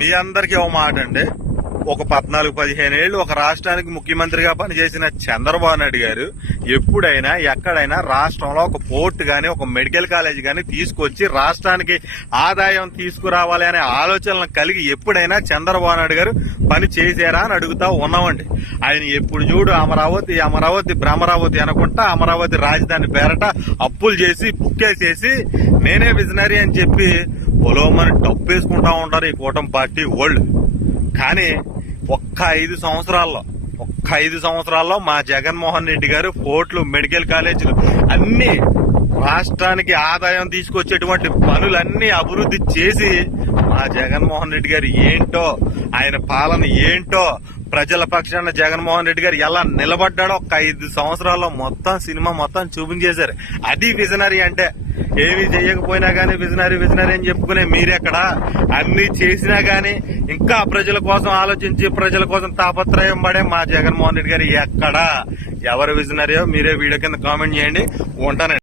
మీ అందరికీ ఒక మాట అండి. ఒక 14-15 ఏళ్లు ఒక రాష్ట్రానికి ముఖ్యమంత్రిగా పనిచేసిన చంద్రబాబు నాయుడు గారు ఎప్పుడైనా ఎక్కడైనా రాష్ట్రంలో ఒక పోర్ట్ గాని ఒక మెడికల్ కాలేజ్ గాని తీసుకొచ్చి రాష్ట్రానికి ఆదాయం తీసుకురావాలి అనే ఆలోచనలు కలిగి ఎప్పుడైనా చంద్రబాబు నాయుడు గారు పని చేశారా అని అడుగుతా ఉన్నామండి. ఆయన ఎప్పుడు చూడు అమరావతి అమరావతి భ్రమరావతి అనుకుంటా అమరావతి రాజధాని పేరట అప్పులు చేసి బుక్కేసేసి నేనే విజనరీ అని చెప్పి పొలోమని డబ్బు వేసుకుంటా ఉంటారు ఈ కూటమి పార్టీ వాళ్ళు. కానీ ఒక్క 5 సంవత్సరాల్లో మా జగన్మోహన్ రెడ్డి గారు పోర్టులు మెడికల్ కాలేజీలు అన్ని రాష్ట్రానికి ఆదాయం తీసుకొచ్చేటువంటి పనులన్నీ అభివృద్ధి చేసి మా జగన్మోహన్ రెడ్డి గారు ఏంటో ఆయన పాలన ఏంటో ప్రజల పక్షాన జగన్మోహన్ రెడ్డి గారు ఎలా నిలబడ్డాడో ఒక్క 5 సంవత్సరాల్లో మొత్తం సినిమా మొత్తం చూపించేశారు. అది విజనరీ అంటే. ఏమీ చేయకపోయినా గానీ విజనరీ అని చెప్పుకునే మీరెక్కడ? అన్ని చేసినా గానీ ఇంకా ప్రజల కోసం ఆలోచించి ప్రజల కోసం తాపత్రయం పడే మా జగన్మోహన్ రెడ్డి గారు ఎక్కడ? ఎవరు విజనరీయో మీరే వీడియో కింద కామెంట్ చేయండి. ఉంటానండి.